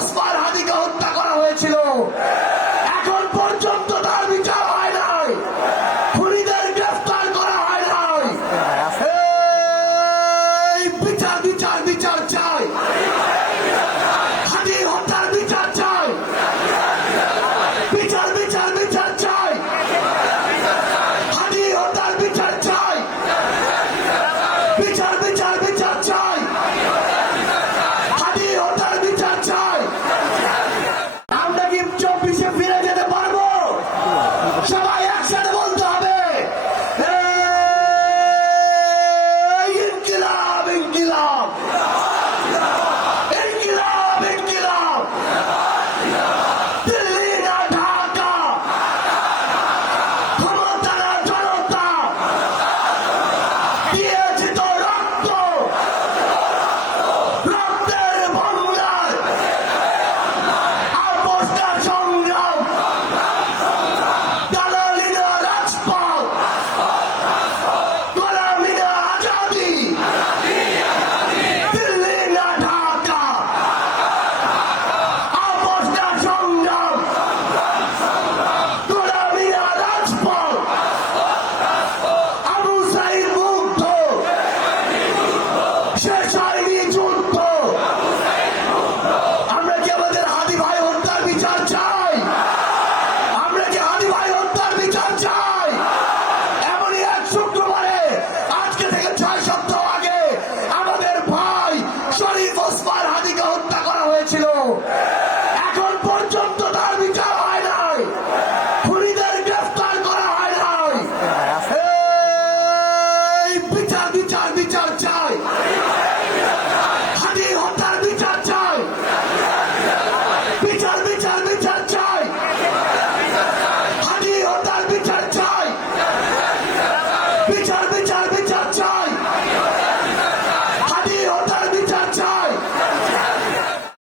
Osman Johnny if